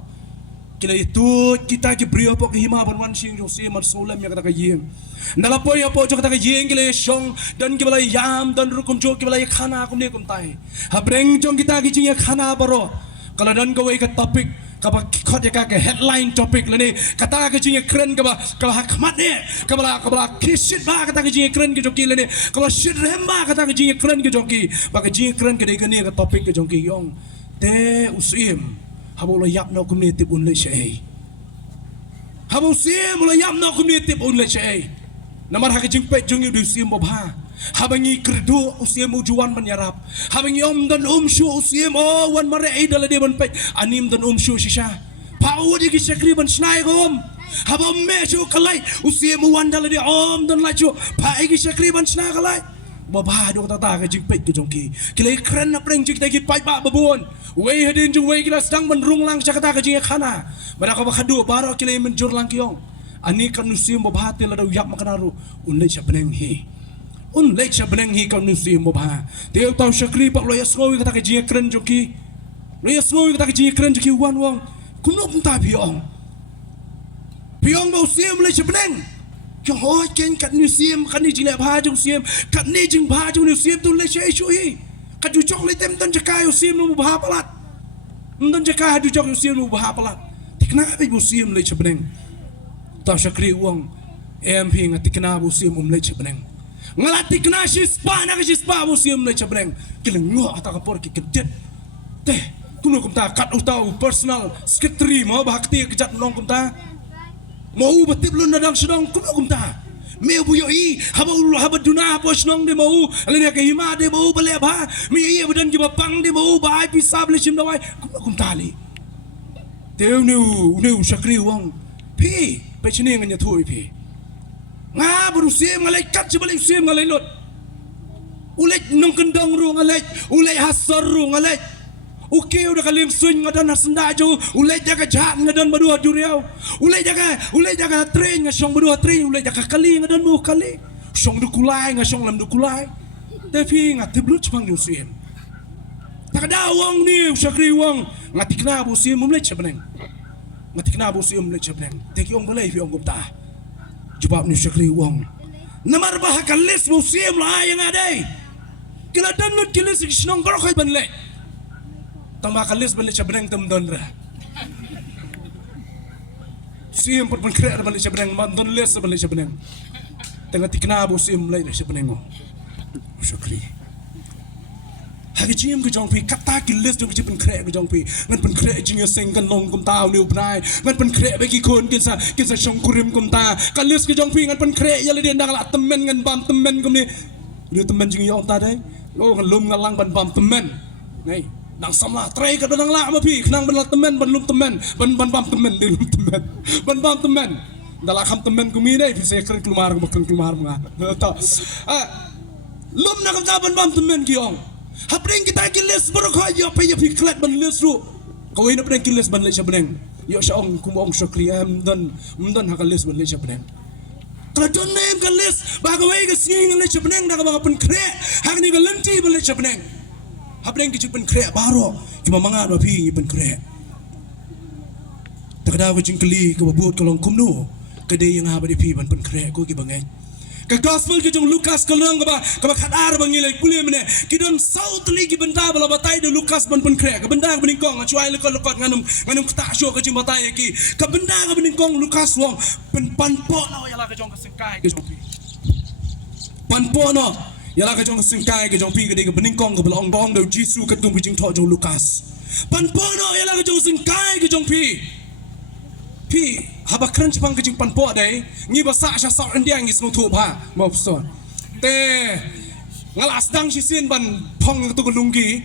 kila itu kita ki brio pok hima ban wan sing jo sim mar solam ya kata ka yem ndala po ya po jo kata ka yeng kile shong dan ki bala yam dan rukum jo ki bala khana kum ne kum tai habreng jong kita ki jing ya khana baro kala dan go ka topik kaba khot ya ka headline topic lani kata ka jing kren kaba hakmat ne kaba kishit ba kata ka jing kren ki joki lani kaba shit remba kata ka jing kren ki joki ba ka jing kren ke de ka ne ka topic ki joki yong te usim habo lo yap no community un le shei habo sim lo yap no community un le shei namar ha ka jing pe jong yu sim bobha habangi kerdu usim ujuan menyarap habangi dan shu usim wan mare idal de ban pe anim dan shu shisha pau di ki syakri ban snai gom habam me shu kalai usim wan dal de dan la chu pa ki syakri ban snai kalai babah do tata ka jing pe ki jongki kilai kren na preng jik ta ki pai ba babon wei hadin jung wei kila sedang menrung lang cakata ka jing khana bara ka bakhadu baro kilai menjur lang kiong ani kan usim babah te la do yak makanaru unle chapeneng hi un lek chabeneng hi kau nusi mobha teu tau syakri pak lo yasngoi kata ke jing kren joki lo yasngoi kata ke jing kren joki wan wang kuno penta piong bau sim le chabeneng ke ho ken kat nusim kan ni jing le bha jong sim kat ni jing bha jong nusim tu le chei chui kat ju chok le tem tan jakai usim no bha palat tan jakai du chok usim no bha palat tikna be usim le chabeneng tau syakri wang MP ngatikna usim le chabeneng ngalati kena shispa na shispa musim le chabreng kilengo ata kapor ki kedet teh kuno kumta kat utau personal secretary mau bahakti kejat nong kumta mau betip lu nadang sedang kuno kumta meu buyoi haba duna apa senong de mau alena ke hima de mau bale ba mi iya badan ki bapang de mau ba pisab le sim dawai kuno kumta li teu nu sakri wang pi pe chini nganya thui pi nga baru sim ngalai kat sebalik sim ngalai lot ulek nong kendang ru ngalai ulek hasar ru ngalai Oke udah kalian swing ngadan nasenda jo, ulai jaga jahat ngadan berdua duriau, ulai jaga train ngasong berdua train, ulai jaga kali ngadan mu kali, song dukulai ngasong lam dukulai, tapi ngat teblut cemang yusin, tak ada uang ni usakri uang, ngatik na busi mumlek sebeneng, ngatik na busi mumlek sebeneng, teki uang boleh uang gupta, jawab ni usakri uang, namar bahkan les busi mulai yang ada, kila dan not kila sikisnong korok ban le. Tambah kalis balik cabreng temdon ra. Sim pun kira balik cabreng mandon les balik cabreng. Tengah tikna bu sim lai cabreng ngo. Syukri. Hagi jim ke jong pi kata kilis jong pen kira ke jong pi. Ngan pen kira jing seng kan long kum tau niu prai. Ngan pen kira bagi kon kinsa syong kurim kum ta. Kalis ke jong pi ngan pen kira ya le dia ndang la temen ngan bam temen kum ni. Ni temen jing yong ta dai. Lo ngan lum ngalang ban bam temen. Nei. Nang samlah try ka nang la mapi nang ban temen ban lum temen ban bam temen di lum temen ban bam temen dala kham temen kumi dai fi sekre klumar mga ta lum na kam ban bam temen ki ong hapring kita kiles bro kha yo pe yo fi klat ban les ru ko ina pren kiles ban le sabreng yo sha ong kum ong shakri am dan ha kiles ban le sabreng kalau nem kiles ba ka wei ka sing le sabreng da ka ba pen kre hak ni ka lenti ban le sabreng Habreng kicik pen krek baro cuma mangat bapi pen krek. Tak ada kicing keli ke babut kolong kumno kedai yang apa di pi pen krek ko ki bangai. Ke gospel kicing Lukas kolong ke ba khadar bangilai kuliah mene kidon saut lagi benda bala batai de Lukas pen krek ke benda beningkong cuai lekot nganum ketak syo kicing batai ki ke benda ke beningkong Lukas wong pen panpo na yala ke jong kesengkai ke jong pi. Panpo no Yalah kajong singkai kajong pi kedai ke beningkong ke belong bong do Jisu ketung bijing tok jong Lukas. Panpono yalah kajong singkai kajong pi. Pi haba kran cepang kajing panpo dai ngi basa sha sa endiang ngi snu tu ba mo pson. Te ngalas dang sisin ban pong tu lunggi.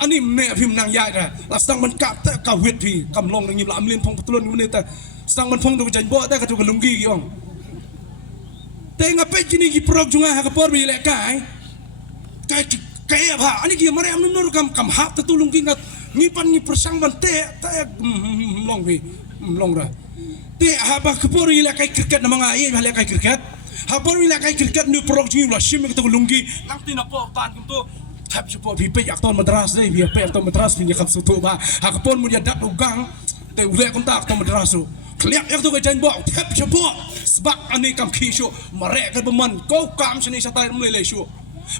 Ani me phim nang yai da. Las dang ban kap ta ka wet pi kam long ngi lam lin pong patulun ni ta. Sang ban pong tu jan bo ta ka tu lunggi ki ong. Tengah pe kini ki prok junga ha kapor bi le kai apa ani ki mare am nur kam hap ta tulung ki ngat ngipan ni persang ban te ta long ra te ha ba kapor bi le kai kriket na mga ai le kai kriket ha por bi le kai kriket ni prok jungi la shim ki tulung ki nang tin po tan kum to tap support bi pe yak ton madras dei bi pe ton madras ni kam su to ba ha kapor mu dia dat ugang te ule kontak ton madras su Keliak yang tu kejan bok, tep cepuk, sebab ane kam kisho, mereka berman, kau kam sini satai mulai lesu.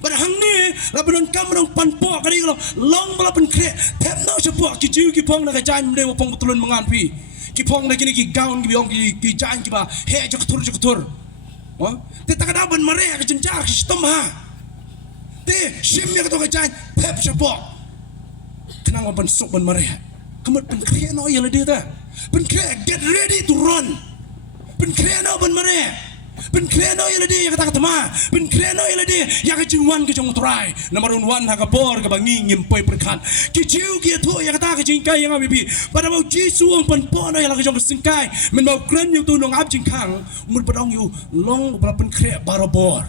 Pada hang ni, lapan kam orang panpok kali kalau long balapan krek, tep no cepuk, kiciu kipong nak kejan mulai wapong betulun mengampi, kipong lagi ni kigaun kibiong kijan kiba, he jekutur. Oh, tak ada ban mereka kejenjar kistom ha. Te shimnya ketu kejan, tep cepuk, kenang wapan sok ban mereka. Kemat pen krek no ia ledi ta. Pen krek get ready to run. Pen krek no ban mare. Pen krek no ia ledi kata ma. Pen krek no ia ledi ya ka jingwan ke jong try. Nomor 1 ha ka bor ka bangi ngimpoi perkan. Ki jiu ki tu ya kata ka jingkai yang abi. Pada mau Jisu ang pen po no ya ka jong singkai. Men mau kren yang tu nong ab jingkang. Umur padong yu long bala pen krek barobor.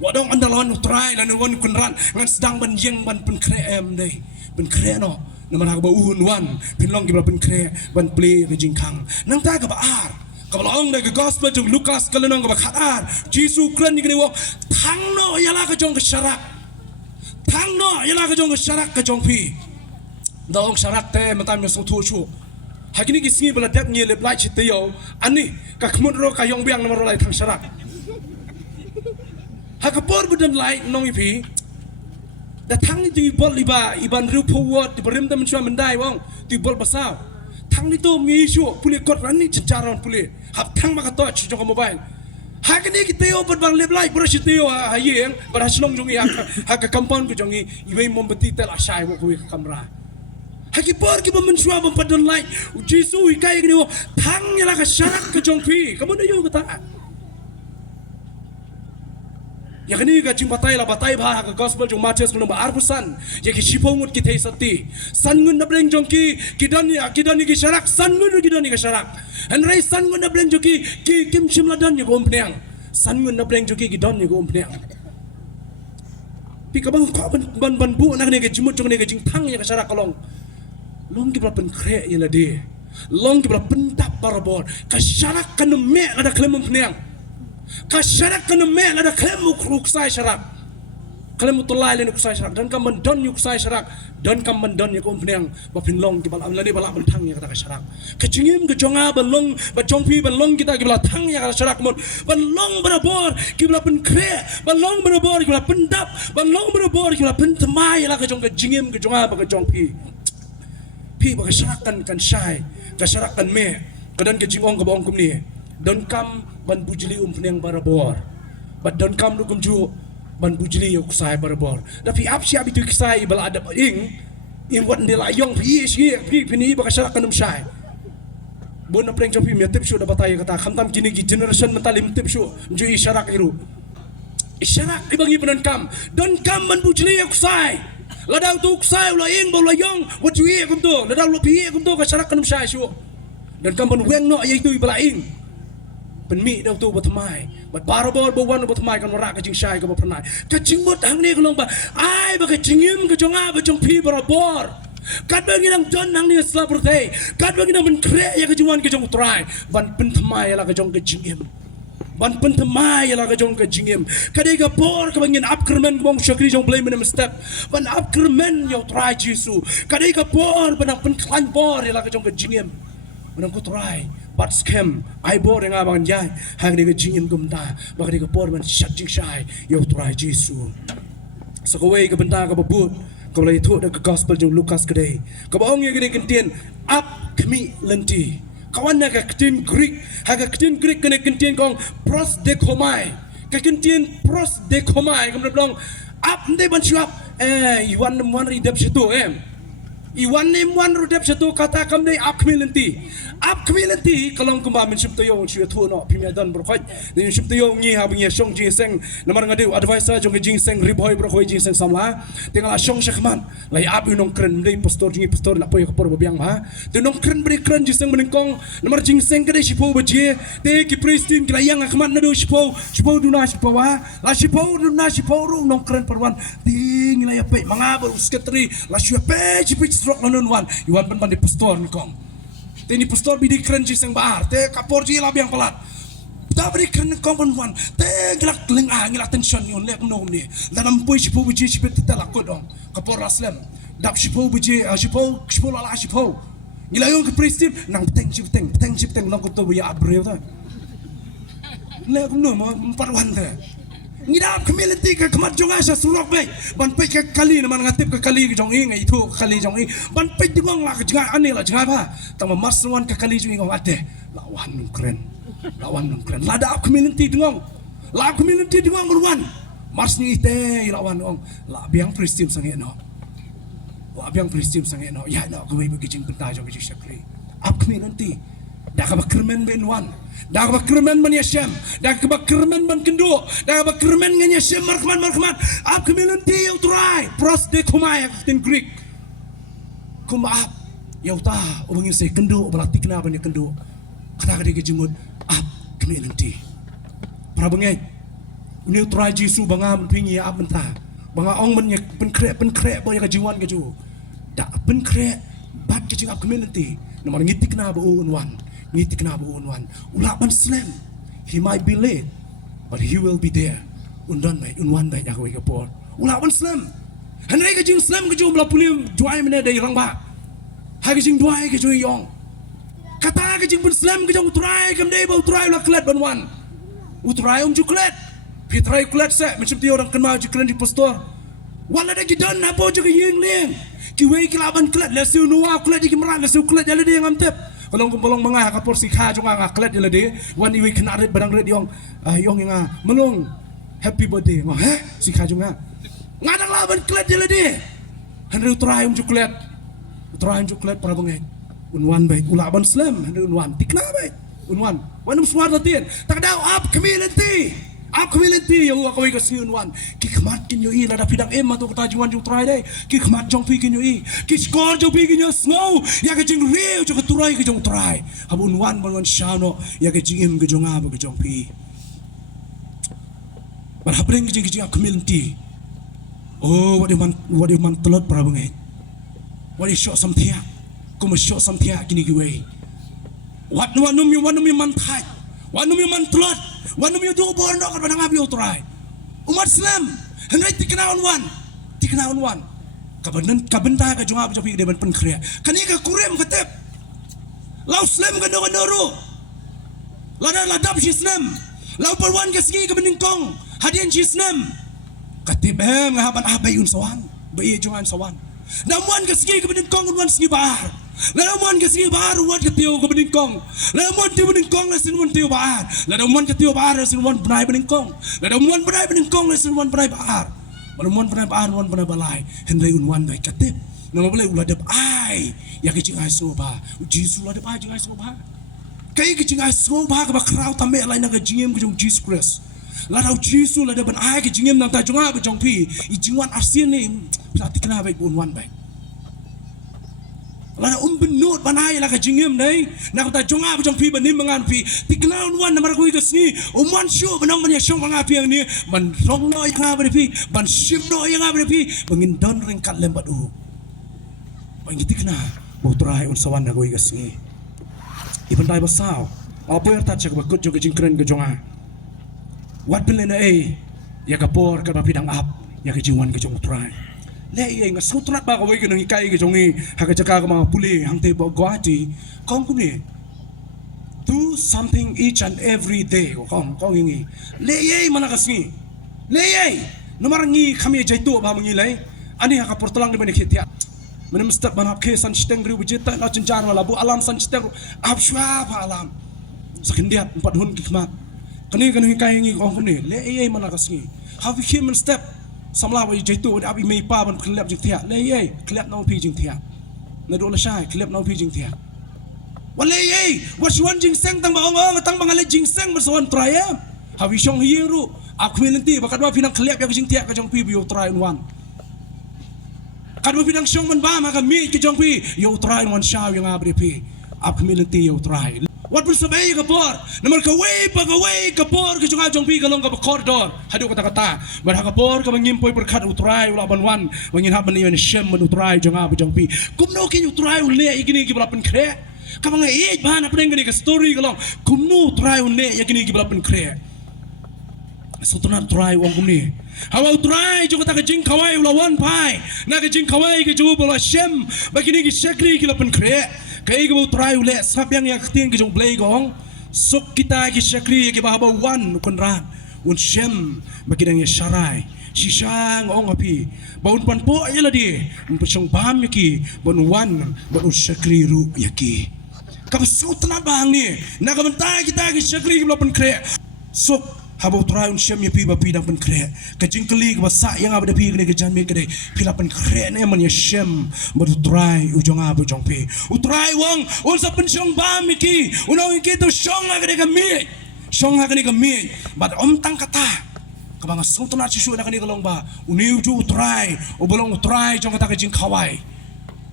Wadong andalon try lan wan kunran ngan sedang ban yeng ban pen krek em dei. Pen krek no Naman hak bauhun wan pinlong kibla pen kre ban play ke jingkang nang ta ka baar ka balong de gospel jong Lukas kalenong ka bakhaar Jisu kren ni wo thangno yala ka jong syarak thangno yala ka jong syarak ka jong pi dong syarak te matam yo so thu chu hakini ki singi bala dak ngi le blai chite yo ani ka khmut ro ka yong biang nomor lai thang syarak hakapor budan lai nong pi Datang itu ibol iban rupo word di berim temen suami mendai wong di ibol basau. Tang itu misu pulih kot rani cencaran pulih. Hap tang maka touch jong mobile. Hakini kita yo berbang leblai berasi teo hayeng berhasilong jongi hak kampung ku jongi ibai mombeti tel asai wo kui kamera. Haki por ki bamensua bampadon lai. Jesu ikai gini wo thang yala ka syarak ke jongpi. Kamu na yo kata. Ya kini ka cimpatai la batai bah ka gospel jong Matius nomor arpusan. Ya ki sipongut ki thei sati. Sangun na bleng jongki kidani ki syarak sangun kidani ka syarak. Henry sangun na bleng jongki ki kim simladan ya ko ompneang. Sangun na bleng jongki kidon ya ko ompneang. Pi kabang ko ban bu nak ne ke jimut jong ne ke jing thang ya ka syarak kalong. Long kibla pen kre yela de. Long kibla pen tap parabor. Kasyarak kan me ada klem ompneang. Kasyarak kan me ada klem ukruk sai syarak. Klem utulai le uksai syarak dan kam mendon uksai syarak dan kam mendon ya ompneang bapin long kibla amlani bala bentang ya kata kasyarak. Kecingim ke jonga belong bajongpi belong kita kibla thang ya kata syarak mon. Belong berabor kibla pen kre. Belong berabor kibla pen tap. Belong berabor kibla pen temai la ke jong ke jingim ke jonga ba ke jongpi. Pi bagi syarakan kan syai, kasyarakan me, kadan ke jingong ke bawang kumni. Don kam ban bujili peneng barabor. But don kam dukum ju ban bujili yok sai barabor. Tapi ap siap itu kisai bala ada ing wat ndela yong pi pini bagi syarakan syai. Bon na preng jampi me tip shu da batay kata khamtam kini ki generation mentalim tip shu ju isyarak iru. Isyarak ibagi penan kam, don kam ban bujili yok sai. Ladang tu sai ulah ing bola yong wat juie kum tu ladang lo pie kum tu ka syarak kanum sai syu dan kam ban weng no ye tu bala ing penmi dau tu batmai bat barabor bo wan batmai kan rak ka jing sai ka pernai ka jing mot hang ni kolong ba ai ba ka jingim ka jonga ba jong pi barabor kat bagi nang jon nang ni sla pertai kat bagi nang ben kre ya ka jingwan ka jong trai ban pentmai la ka jong ka jingim ban pentemai la ka jong ka jingim kadai ka por ka bangin upkermen bong syakri jong play menem step ban upkermen yo try Jesu kadai ka por ban pen klan por la ka jong ka jingim ban ko try bat scam ai bor nga bang jai hang ni ka jingim gumta ba kadai ka por ban shat jing shai yo try Jesu so ko wei ka benta ka babut ka lay thu da ka gospel jong Lukas kadai ka baong ye kadai kentien up kami lenti kawan nak ketin Greek, haga ketin Greek kena ketin kong pros dekomai, ketin pros dekomai, kemudian bilang up nanti bancuap, iwan nemuan ridap situ, iwan nemuan ridap situ kata kami up kemilenti, kalau kembali mencup tu yang cuci tu no, pimiadan berkait, ni mencup tu yang ni habisnya song jinseng, nama ngadu advisor jong jinseng riboy berkait jinseng samla, tinggal song syakman, lay up inong keren, ni pastor nak poy kapor babiang mah, tinong keren beri keren jinseng menengkong, nama jinseng kedai sipo bejie, te ki pristin kelayang akman nado sipo duna sipo lah sipo duna sipo ru nong keren perwan, ting lay apa, mangabur sekretari, lah siapa cipit strok lanon wan, iwan pen di pastor nengkong. Ini pastor bidik keren jinseng bar, te kapor ji labiang pelat. Tak beri keren kongkonwan, te gelak lengah gelak tension yon lek nom ni. Dalam pui sipo biji sipo tetelak kodong, kapor raslam. Dap sipo biji sipo lala sipo. Gila yon ke pristin nang peteng nang koto buya abreu ta. Lek nom empat wan ta. Ngidap community ke kemat jonga sa surok bay ban pe ke kali naman ngatip ke kali ke jong ing itu kali jong ing ban pe digong la ke jonga ani la jonga ba tama maswan ke kali jong ing ate lawan nung keren lada community dingong la community dingong ruan mars ni ite lawan ong la biang pristim sange no ya no ko bagi jing pentai jong jing sakri up community dah ka kermen ben wan dah ka kermen man yasham dah ka kermen man kendo dah ka kermen nganya yasham markman up community you try pros de kumai in Greek kumaap yaw ta ubangin say kendo balatik na ban kendo kata ka di jimud up community para bangay uni try Jesu banga pingi up menta banga ong man pen kre ba ya jiwan ka ju da pen kre bat ka up community naman ngitik na ba wan ulaban slam he might be late but he will be there undan bay unwan bay ya ko kapor ulaban slam hanai ka jing slam ka ju bla pulim juai mena dai rang ba ha ka jing duai ka ju yong kata ka jing bun slam ka jong try kam dai ba try la klet ban wan utrai ju klet pitrai klet se macam dia orang kenal ju klet di pastor wala da gidan na po ju ka ying leng ki wei kilaban klet la su nuwa klet di kimra la su klet ala dia ngamtep kalau kumpulong mga kapor si ka juga ngaklet yala de wan iwi kena red barang red yong nga melong happy birthday ngo si ka juga ngadang laban klet yala de hanru try juklet utrai juk klet para bangeng unwan baik ulaban slam hendak unwan tikna baik unwan wanum suara tien tak dau up community yang aku ikas ni unwan ki khmat kin yo i lada pidang em tu kata juan juk try dai ki khmat jong pi kin yo i ki score jong pi kin yo snow ya ke jing real juk turai ke jong try hab unwan ban shano ya ke jing em ke jong ab ke jong pi bar habreng ke jing community oh what you man telot para bangeng what you show something kuma show something kini giwe wanum you man thai wanum you man telot wanum you do borno kan banang abi utrai umat Islam hendak tikna unwan kabenta ka junga jopi de ban pen khria kani ka kurem katep lau Islam ka doru ladap si Islam lau perwan ka sigi ka beningkong hadian si Islam katip ngahaban abai un sawan bai jungan sawan namuan ka sigi ka beningkong unwan sigi bahar Ladamuan ke sini bahar uat ke tiup ke beningkong. Ladamuan tiup beningkong lesin uan tiup bahar. Ladamuan ke tiup bahar lesin uan benai beningkong. Ladamuan benai beningkong lesin uan benai bahar. Ladamuan benai bahar uan benai balai. Henry unwan baik katip. Nama boleh uladap ai. Ya kecing ai soba. Jisu uladap ai jing ai soba. Kai kecing ai soba ke bakrau tambe lain nak jingem ke jong Jesus Christ. Ladau Jisu ladap ban ai ke jingem nang ta jonga ke jong pi. Ijingwan arsin ni. Pelatih kena baik unwan baik. Lada benut banai la ka jingem dai nak ta jonga bajong pi banim mangan pi tikna unwan namar ko igas ni umwan shu banong man yashong manga pi ang ni man rong no nga ba pi ban shim no nga ba pi bangin don ring kat lembat u bangi tikna bo trai un sawan na ko igas ni iban dai basaw apa yer ta chak ba kut jong jingkren ke jonga wat pen na ai ya kapor ka ba pidang ap ya ke jingwan ke jong trai le yang sutrat ba ko wei kenang ikai ke jongi haka jaka ka mga puli hang te bo gwati kong kuni do something each and every day kong ingi le ye manakas ni le ye nomar ngi kami jaitu ba mangi lai ani haka portolang de bani khitia menem step ban hak ke san steng ri bujeta la cencar wala bu alam san steng ab shwa ba alam sakindiat 4 hun kikmat kani kenang ikai ngi kong kuni le ye manakas ni have human step samla wa jaitu da abi mei pa ban klep jing thia le ye klep nau pi jing thia na do la shai klep nau pi jing thia wale ye was wan jing seng tang ba ong tang bangale jing seng bersawan traya hawi shong hiru akwilenti bakat wa pinang klep ya jing thia ka jong pi bio try wan kad wa pinang shong man ba maka mi ki jong pi yo try wan shaw yang abri pi akwilenti yo try wat bersabay kapor namar kaway kapor ke jong pi kalong ka koridor hadu kata bar kapor ka mangimpoy perkat utray ula banwan mangin haban ni shem man utray jong pi kumno kin utray ule igini ki balapan kre ka mga ej bahana pren gani ka story kalong kumno utray ule igini ki balapan kre sutuna utray wong kumni hawa utray jong kata ka jing kawai ula wan pai na ka jing kawai ke ju bola shem bagini ki shakri ki lapan kre kai go try ule sap yang tin ki jong play gong sok kita ki shakri ki bahaba wan kon ran un shem bagidang ya sharai shisang ong api baun pan po ayala di mpachong bam ki bon wan bon shakri ru yaki kam sutna bang ni nagamanta kita ki shakri ki lapan kre sok habo try un shem yapi ba pidang pen kre ka jingkli ka basa yang abada pi ne ka janmi ka de pila pen kre ne man ya shem ba try ujong abu jong pi utrai wong un sa pen shong ba miki uno ki to shong ga de ka mi shong ga ne ka mi but om tang kata ka bang sutna chi shu na ka ni ka long ba uni uju utrai o bolong utrai jong kata ka jing khawai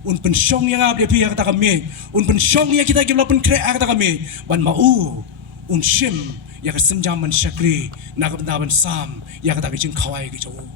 un pen shong yang abada pi ka ta ka mi un pen shong ya kita ki pen kre ka ta ka mi ban mau un shem ya kesenjaman syakri nak bendaban sam ya kata kecing kawai ke jauh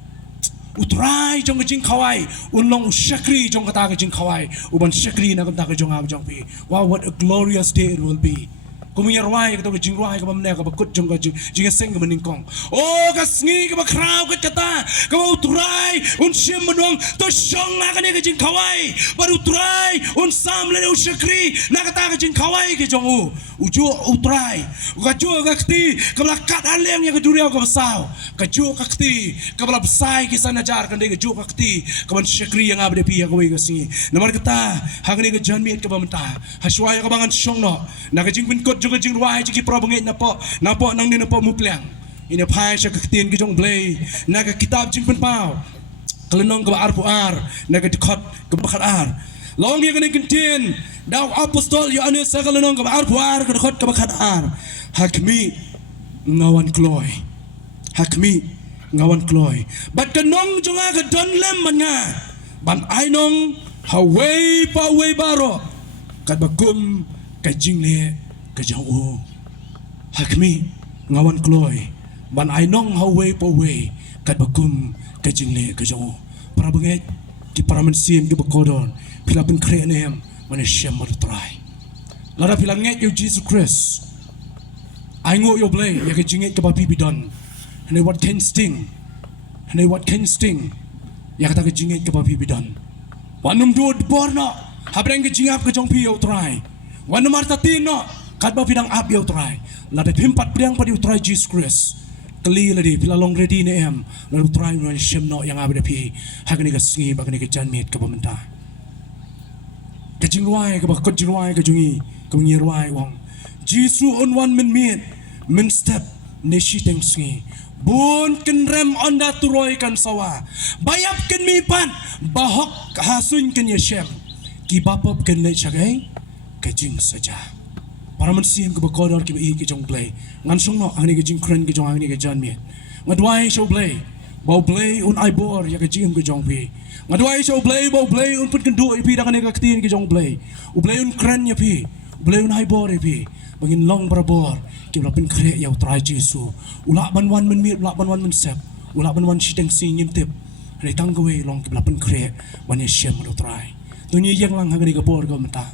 utrai jong kecing kawai unlong syakri jong kata kecing kawai uban syakri nak kata kejong ab jong pi wow what a glorious day it will be kumiyar wai kata kecing wai ka bamne ka bakut jong ka jing seng ka meningkong oh kasngi ka bakrau ka kata ka utrai un syem menong to syong nak ne kecing kawai baru utrai un sam le syakri nak kata kecing kawai ke jong ujo utrai kaju kakti kabla kat alem yang keduriau ka basau kaju kakti kabla besai kisah najar kan de kaju kakti kaban syakri yang abde pi ka wei kasi namar kata hangni ka janmiet ka bamta haswaya ka bangan syong no na ka jing pinkot juga jing ruai jiki probengit napo nang ni napo muplang ina pai sya kaktin ki jong blay na ka kitab jing pen pau kalenong ka ar pu ar na ka dikot ka bakat ar long yang kini kentin daw apostol Yohanes sakalanong kabar ke dekot kabakadar hakmi ngawan kloy hakmi ngawan kloy bat kanong junga ka don lem manga ban ainong haway pa way baro kat bagum ka jingle ka jawo hakmi ngawan kloy ban ainong haway pa way kat bagum ka jingle ka jawo para banget ki para mensim ki bakodon pila pen kre nem manusia try lara pila nget yo Jesus Christ ai ngo yo blay ya ka jinget ka papi bidon and what can sting ya kata ka jinget ka papi bidon wanum dud borno habreng ka jingap ka jong pi yo try wanum martatino kat ba pidang ap yo try lara pimpat pidang pa yo try Jesus Christ kali ladi pila long ready ne em lalu try no shem no yang abada pi hagani ka singi bagani ka janmet ka pamenta ka jingwai ka ba ko jingwai ka jungi ka ngirwai wong jisu on one min step ne shi teng singi bun ken rem onda turoy kan sawa bayap ken mi pan bahok hasun ken yeshem ki bapop ken le chagai ka jing saja para mensim ke bakodor ke i ke jong play ngan song no ani ke jing kren ke jong ani ke jan mi ngadwai show play bau play un ai bor ya ke jing ke jong pi ngadwai show play bau play un put kendo pi da kan ke tin ke jong play u play un kren ya pi play un ai bor ya pi bangin long barabor ke la pen kre ya try jesu ula ban wan men mi ula ban wan men sep ula ban wan shiteng sing nim tip re tang ke we long ke la pen kre ban ye shem ro try tu ni yang lang ha ke bor ko menta